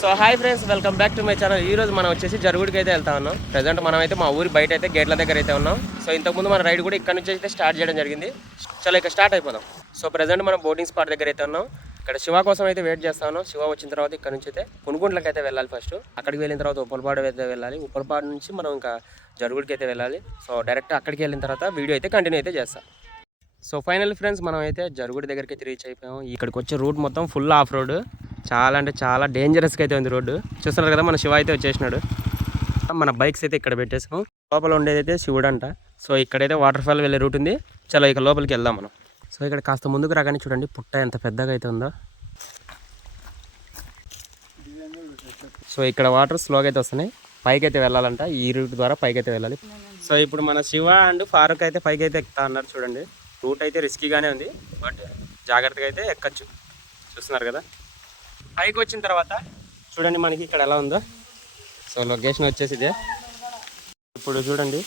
So hi friends, welcome back to my channel. ఈ రోజు మనం వచ్చేసి జరుగుడికి అయితే వెళ్తా ఉన్నాం. ప్రజెంట్ మనం అయితే మా ఊరి బయట అయితే గేట్ల దగ్గర అయితే ఉన్నాం. సో ఇంతకుముందు మన రైడ్ కూడా ఇక్కడ నుంచి అయితే స్టార్ట్ చేయడం జరిగింది. చలో ఇక స్టార్ట్ అయిపోదాం. సో ప్రజెంట్ మనం బోటింగ్ స్పాట్ దగ్గర అయితే ఉన్నాం. ఇక్కడ శివ కోసం అయితే వెయిట్ చేస్తాను. శివ వచ్చిన తర్వాత ఇక్కడ నుంచి అయితే పునుగుంట్లకి అయితే వెళ్ళాలి. ఫస్ట్ అక్కడికి వెళ్ళిన తర్వాత ఉప్పలపాడు అయితే వెళ్ళాలి. ఉప్పలపాడు నుంచి మనం ఇంకా జరుగుడికి అయితే వెళ్ళాలి. సో డైరెక్ట్ అక్కడికి వెళ్ళిన తర్వాత వీడియో అయితే కంటిన్యూ అయితే చేస్తాం. సో ఫైనల్ ఫ్రెండ్స్, మనం అయితే జరుగుడి దగ్గరికి అయితే రీచ్ అయిపోయాము. ఇక్కడికి వచ్చే రూట్ మొత్తం ఫుల్ ఆఫ్ రోడ్. చాలా అంటే చాలా డేంజరస్గా అయితే ఉంది రోడ్డు. చూస్తున్నారు కదా, మన శివ అయితే వచ్చేసినాడు. మన బైక్స్ అయితే ఇక్కడ పెట్టేసాం. లోపల ఉండేది అయితే శివుడు అంట. సో ఇక్కడైతే వాటర్ ఫాల్ వెళ్ళే రూట్ ఉంది. చలో ఇక లోపలికి వెళ్దాం మనం. సో ఇక్కడ కాస్త ముందుకు రాగానే చూడండి, పుట్ట ఎంత పెద్దగా అయితే ఉందో. సో ఇక్కడ వాటర్ స్లోగా అయితే వస్తున్నాయి. పైకి అయితే వెళ్ళాలంట. ఈ రూట్ ద్వారా పైకి అయితే వెళ్ళాలి. సో ఇప్పుడు మన శివ అండ్ ఫారూక్ అయితే పైకి అయితే ఎక్కుతా అన్నారు. చూడండి, రూట్ అయితే రిస్కీగానే ఉంది, బట్ జాగ్రత్తగా అయితే ఎక్కచ్చు. చూస్తున్నారు కదా, పైకి వచ్చిన తర్వాత చూడండి మనకి ఇక్కడ ఎలా ఉందో. సో లొకేషన్ వచ్చేసి ఇదే. ఇప్పుడు చూడండి,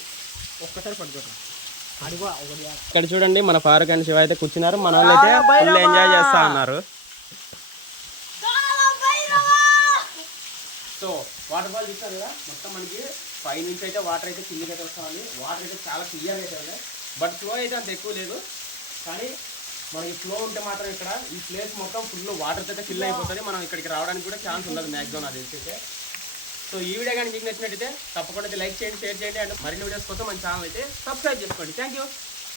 ఇక్కడ చూడండి మన ఫారూక్ అండ్ శివ అయితే కూర్చున్నారు. మన వాళ్ళు అయితే ఫుల్ ఎంజాయ్ చేస్తా ఉన్నారు. సో వాటర్ ఫాల్ చూస్తారు కదా, మొత్తం మనకి పై నుంచి అయితే వాటర్ అయితే కిందికి అయితే వస్తామండి. వాటర్ అయితే చాలా క్లియర్ అయితే ఉన్నాయి, బట్ ఫ్లో అయితే అంత ఎక్కువ లేదు. కానీ మనకి ఫ్లో ఉంటే మాత్రం ఇక్కడ ఈ ప్లేస్ మొత్తం ఫుల్ వాటర్ అయితే ఫిల్ అయిపోతుంది. మనం ఇక్కడికి రావడానికి కూడా ఛాన్స్ ఉండదు మ్యాక్సిమం, అది తెలిసైతే. సో ఈ వీడియో కానీ మీకు నచ్చినట్టయితే తప్పకుండా లైక్ చేయండి, షేర్ చేయండి, అండ్ మరిన్ని వీడియోస్ కోసం మన ఛానల్ అయితే సబ్స్క్రైబ్ చేసుకోండి. Thank you.